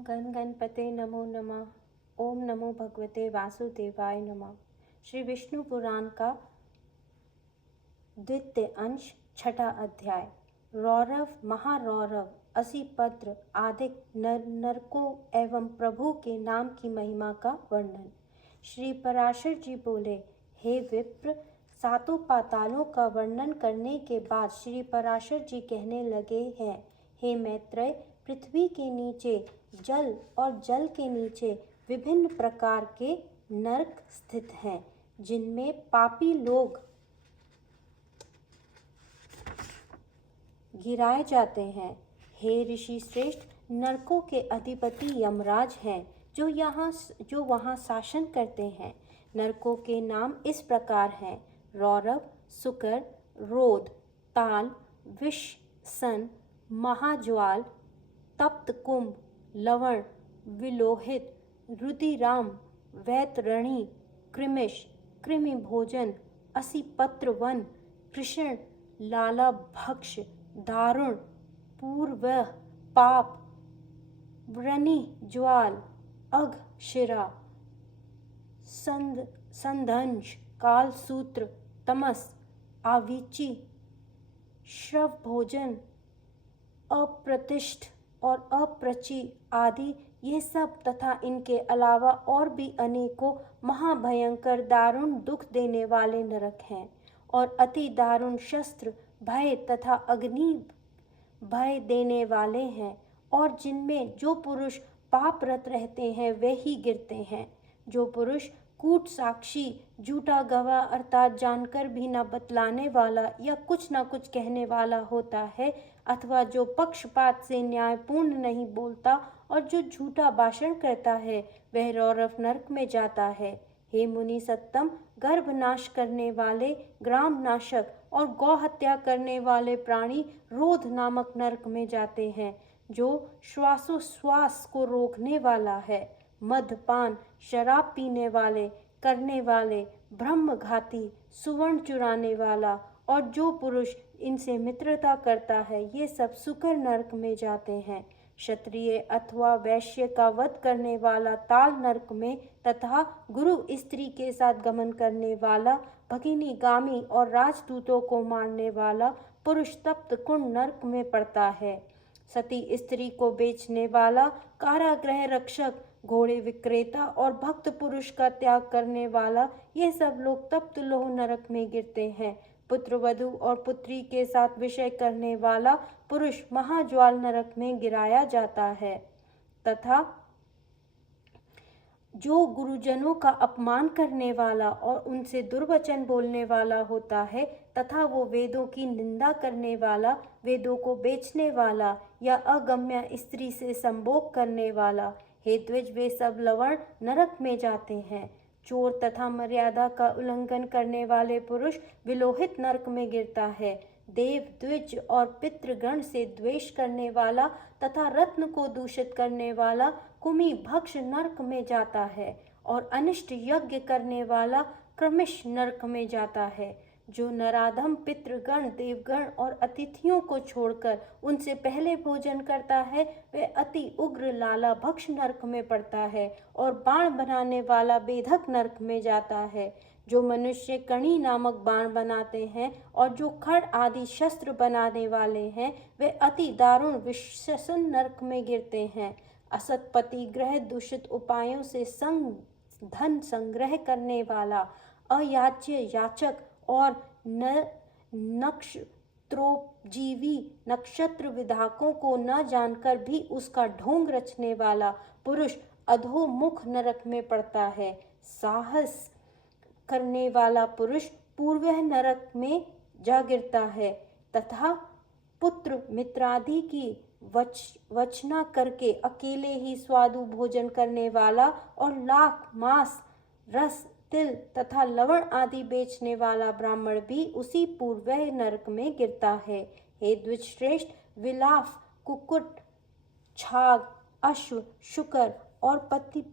गण गणपते नमो नमः। ओम नमो भगवते वासुदेवाय नमः। श्री विष्णु पुराण का द्वितीय अंश छठा अध्याय। रौरव महारौरव असिपत्र आदिक नरकों एवं प्रभु के नाम की महिमा का वर्णन। श्री पराशर जी बोले, हे विप्र, सातों पातालों का वर्णन करने के बाद श्री पराशर जी कहने लगे हैं, हे मैत्रेय, पृथ्वी के नीचे जल और जल के नीचे विभिन्न प्रकार के नरक स्थित हैं, जिनमें पापी लोग गिराए जाते हैं। हे ऋषि श्रेष्ठ, नरकों के अधिपति यमराज हैं, जो वहाँ शासन करते हैं। नरकों के नाम इस प्रकार हैं: रौरव, सुकर, रोध, ताल, विष, सन, महाज्वाल, तप्त कुंभ, लवण, विलोहित, रुधिराम, वैतरणी, कृमिश, कृमि भोजन, असिपत्र वन, कृष्ण, लाला भक्ष, दारुण, पूर्व, पाप, व्रणी ज्वाल, अघ शिरा, संदंश, कालसूत्र, तमस, आविची, श्रव भोजन, अप्रतिष्ठ और अप्रची आदि, ये सब तथा इनके अलावा और भी अनेकों महाभयंकर दारुण दुख देने वाले नरक हैं और अति दारुण शस्त्र, भय तथा अग्नि भय देने वाले हैं, और जिनमें जो पुरुष पापरत रहते हैं वे ही गिरते हैं। जो पुरुष कूट साक्षी, झूठा गवाह अर्थात जानकर भी न बतलाने वाला या कुछ न कुछ कहने वाला होता है, अथवा जो पक्षपात से न्यायपूर्ण नहीं बोलता और जो झूठा भाषण करता है, वह रौरव नरक में जाता है। हे मुनि सत्तम, गर्भ नाश करने वाले, ग्राम नाशक और गौ हत्या करने वाले प्राणी रोध नामक नरक में जाते हैं, जो श्वासोश्वास को रोकने वाला है। मदपान, शराब पीने वाले, करने वाले, ब्रह्मघाती, सुवर्ण चुराने वाला और जो पुरुष इनसे मित्रता करता है, ये सब सुकर नरक में जाते हैं। क्षत्रिय अथवा वैश्य का वध करने वाला ताल नरक में तथा गुरु स्त्री के साथ गमन करने वाला, भगिनी गामी और राजदूतों को मारने वाला पुरुष तप्त कुंड नरक में पड़ता है। सती स्त्री को बेचने वाला, कारागृह रक्षक, घोड़े विक्रेता और भक्त पुरुष का त्याग करने वाला, ये सब लोग तप्त लोह नरक में गिरते हैं। पुत्र वधु और पुत्री के साथ विषय करने वाला पुरुष महाज्वाल नरक में गिराया जाता है। तथा जो गुरुजनों का अपमान करने वाला और उनसे दुर्वचन बोलने वाला होता है, तथा वो वेदों की निंदा करने वाला, वेदों को बेचने वाला या अगम्य स्त्री से संभोग करने वाला, हे द्विज, वे सब लवण नरक में जाते हैं। चोर तथा मर्यादा का उल्लंघन करने वाले पुरुष विलोहित नरक में गिरता है। देव, द्विज और पितृगण से द्वेष करने वाला तथा रत्न को दूषित करने वाला कुमी भक्ष नरक में जाता है, और अनिष्ट यज्ञ करने वाला क्रमिश नरक में जाता है। जो नराधम पितृगण, देवगण और अतिथियों को छोड़कर उनसे पहले भोजन करता है, वह अति उग्र लाला भक्ष नरक में पड़ता है और बाण बनाने वाला बेधक नरक में जाता है। जो मनुष्य कणी नामक बाण बनाते हैं और जो खड़ आदि शस्त्र बनाने वाले हैं, वे अति दारुण विषसन नरक में गिरते हैं। असतपति ग्रह दूषित उपायों से धन संग्रह करने वाला, अयाच्य याचक और नक्षत्रोपजीवी नक्षत्र विधाकों को न जानकर भी उसका ढोंग रचने वाला पुरुष अधोमुख नरक में पड़ता है। साहस करने वाला पुरुष पूर्व नरक में जा गिरता है, तथा पुत्र मित्रादि की वचना करके अकेले ही स्वादु भोजन करने वाला और लाख, मांस, रस, तिल तथा लवण आदि बेचने वाला ब्राह्मण भी उसी पूर्व नरक में गिरता है। हे द्विजश्रेष्ठ, विलाप, कुक्कुट, छाग, अश्व, शुकर और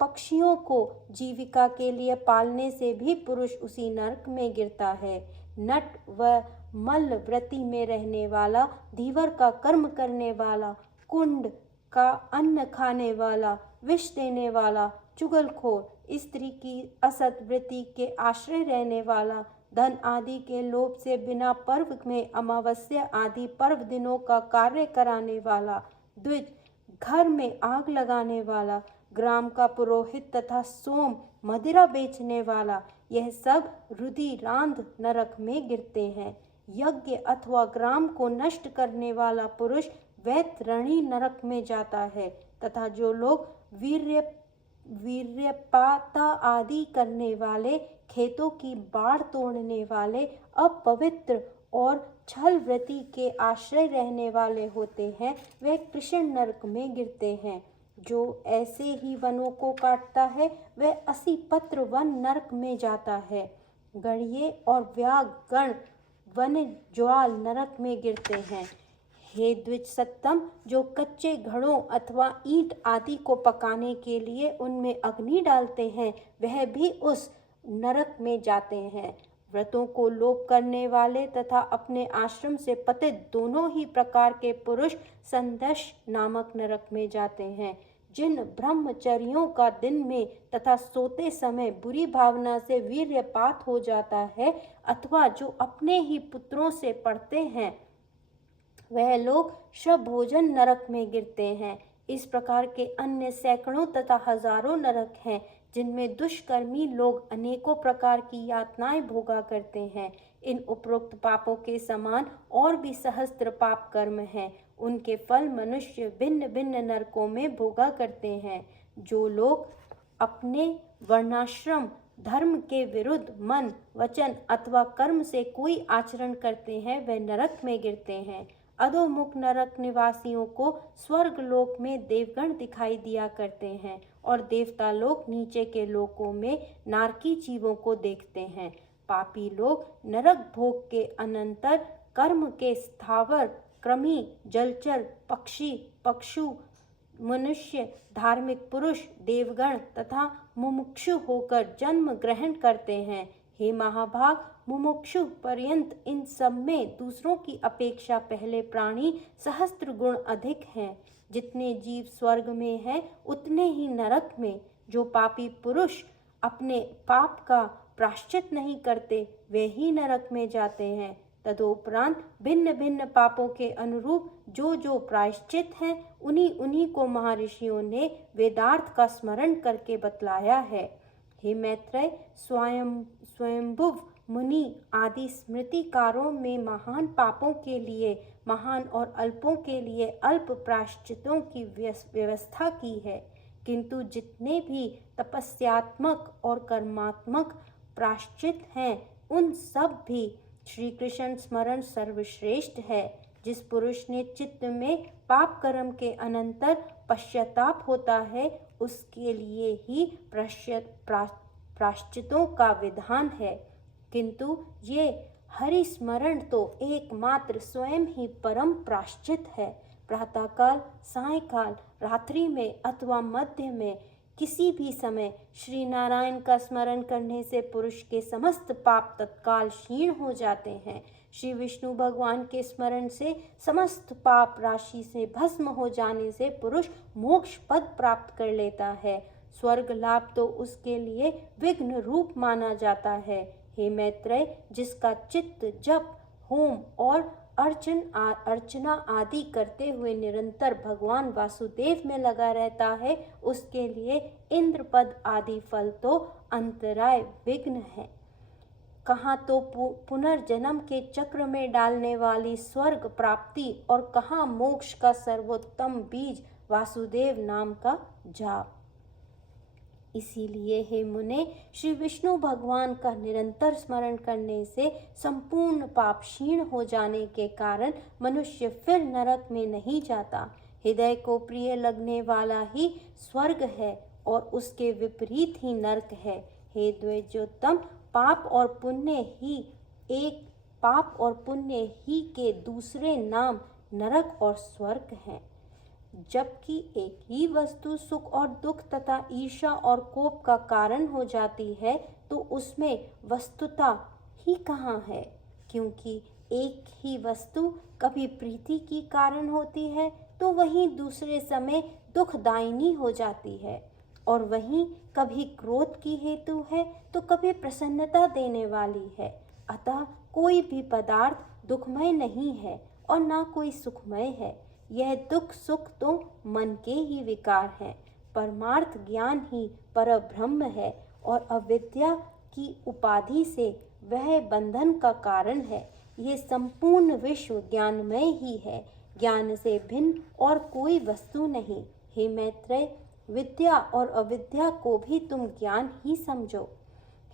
पक्षियों को जीविका के लिए पालने से भी पुरुष उसी नरक में गिरता है। नट व मल्ल व्रति में रहने वाला, धीवर का कर्म करने वाला, कुंड, का अन्न खाने वाला, विष देने वाला, चुगलखोर, स्त्री की असत वृत्ति के आश्रय रहने वाला, धन आदि के लोभ से बिना पर्व में अमावस्या आदि पर्व दिनों का कार्य कराने वाला, द्विज, घर में आग लगाने वाला, ग्राम का पुरोहित तथा सोम मदिरा बेचने वाला, यह सब रुधिरांध नरक में गिरते हैं। यज्ञ अथवा ग्राम को नष्ट करने वाला पुरुष वैतरणी नरक में जाता है तथा जो लोग वीर्यपात आदि करने वाले, खेतों की बाढ़ तोड़ने वाले, अपवित्र और छल वृत्ति के आश्रय रहने वाले होते हैं, वे कृष्ण नरक में गिरते हैं। जो ऐसे ही वनों को काटता है वह असीपत्र वन नरक में जाता है। गणिये और व्याघ गण वन ज्वाल नरक में गिरते हैं। हे द्विज सत्तम, जो कच्चे घड़ों अथवा ईंट आदि को पकाने के लिए उनमें अग्नि डालते हैं वह भी उस नरक में जाते हैं। व्रतों को लोप करने वाले तथा अपने आश्रम से पतित दोनों ही प्रकार के पुरुष संदश नामक नरक में जाते हैं। जिन ब्रह्मचर्यों का दिन में तथा सोते समय बुरी भावना से वीर्यपात हो जाता है अथवा जो अपने ही पुत्रों से पढ़ते हैं वह लोग शवभोजन नरक में गिरते हैं। इस प्रकार के अन्य सैकड़ों तथा हजारों नरक हैं जिनमें दुष्कर्मी लोग अनेकों प्रकार की यातनाएं भोगा करते हैं। इन उपरोक्त पापों के समान और भी सहस्त्र पाप कर्म हैं। उनके फल मनुष्य भिन्न भिन्न नरकों में भोगा करते हैं। जो लोग अपने वर्णाश्रम धर्म के विरुद्ध मन, वचन अथवा कर्म से कोई आचरण करते हैं वे नरक में गिरते हैं। अधोमुख नरक निवासियों को स्वर्ग लोक में देवगण दिखाई दिया करते हैं और देवता लोग नीचे के लोकों में नारकी जीवों को देखते हैं। पापी लोग नरक भोग के अनंतर कर्म के स्थावर, कृमि, जलचर, पक्षी, पक्षु, मनुष्य, धार्मिक पुरुष, देवगण तथा मुमुक्षु होकर जन्म ग्रहण करते हैं। हे महाभाग, मुमुक्षु पर्यंत इन सब में दूसरों की अपेक्षा पहले प्राणी सहस्त्र गुण अधिक हैं। जितने जीव स्वर्ग में हैं उतने ही नरक में। जो पापी पुरुष अपने पाप का प्रायश्चित नहीं करते वे ही नरक में जाते हैं। तदुपरांत भिन्न भिन्न पापों के अनुरूप जो जो प्रायश्चित हैं उन्हीं उन्हीं को महर्षियों ने वेदार्थ का स्मरण करके बतलाया है। हे मैत्रेय, स्वयंभुव मुनि आदि स्मृतिकारों में महान पापों के लिए महान और अल्पों के लिए अल्प प्रायश्चितों की व्यवस्था की है, किंतु जितने भी तपस्यात्मक और कर्मात्मक प्रायश्चित हैं उन सब भी श्री कृष्ण स्मरण सर्वश्रेष्ठ है। जिस पुरुष ने चित्त में पाप कर्म के अनंतर पश्चाताप होता है उसके लिए ही प्रायश्चितों का विधान है, किंतु ये हरिस्मरण तो एकमात्र स्वयं ही परम प्रायश्चित है। प्रातःकाल, सायंकाल, रात्रि में अथवा मध्य में किसी भी समय श्री नारायण का स्मरण करने से पुरुष के समस्त पाप तत्काल क्षीण हो जाते हैं। श्री विष्णु भगवान के स्मरण से समस्त पाप राशि से भस्म हो जाने से पुरुष मोक्ष पद प्राप्त कर लेता है। स्वर्ग लाभ तो उसके लिए विघ्न रूप माना जाता है। हे मैत्रेय, जिसका चित्त जप, होम और अर्चना आदि करते हुए निरंतर भगवान वासुदेव में लगा रहता है उसके लिए इंद्र पद आदि फल तो अंतराय विघ्न है। कहाँ तो पुनर्जन्म के चक्र में डालने वाली स्वर्ग प्राप्ति और कहाँ मोक्ष का सर्वोत्तम बीज वासुदेव नाम का जाप। इसीलिए हे मुने, श्री विष्णु भगवान का निरंतर स्मरण करने से संपूर्ण पाप क्षीण हो जाने के कारण मनुष्य फिर नरक में नहीं जाता। हृदय को प्रिय लगने वाला ही स्वर्ग है और उसके विपरीत ही नरक है। हे द्विजोत्तम, पाप और पुण्य ही के दूसरे नाम नरक और स्वर्ग हैं। जबकि एक ही वस्तु सुख और दुख तथा ईर्ष्या और कोप का कारण हो जाती है तो उसमें वस्तुता ही कहाँ है, क्योंकि एक ही वस्तु कभी प्रीति की कारण होती है तो वहीं दूसरे समय दुखदायिनी हो जाती है, और वहीं कभी क्रोध की हेतु है तो कभी प्रसन्नता देने वाली है। अतः कोई भी पदार्थ दुखमय नहीं है और ना कोई सुखमय है। यह दुख सुख तो मन के ही विकार हैं। परमार्थ ज्ञान ही परब्रह्म है और अविद्या की उपाधि से वह बंधन का कारण है। ये संपूर्ण विश्व ज्ञानमय ही है, ज्ञान से भिन्न और कोई वस्तु नहीं। हे मैत्रेय, विद्या और अविद्या को भी तुम ज्ञान ही समझो।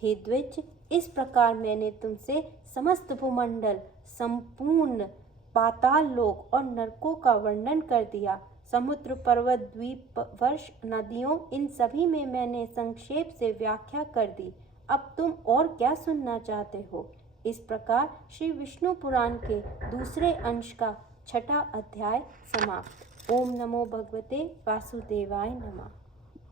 हे द्विज, इस प्रकार मैंने तुमसे समस्त भूमंडल, संपूर्ण पाताल लोक और नरकों का वर्णन कर दिया। समुद्र, पर्वत, द्वीप, वर्ष, नदियों, इन सभी में मैंने संक्षेप से व्याख्या कर दी। अब तुम और क्या सुनना चाहते हो? इस प्रकार श्री विष्णु पुराण के दूसरे अंश का 6वां अध्याय समाप्त। ओम नमो भगवते वासुदेवाय नमः।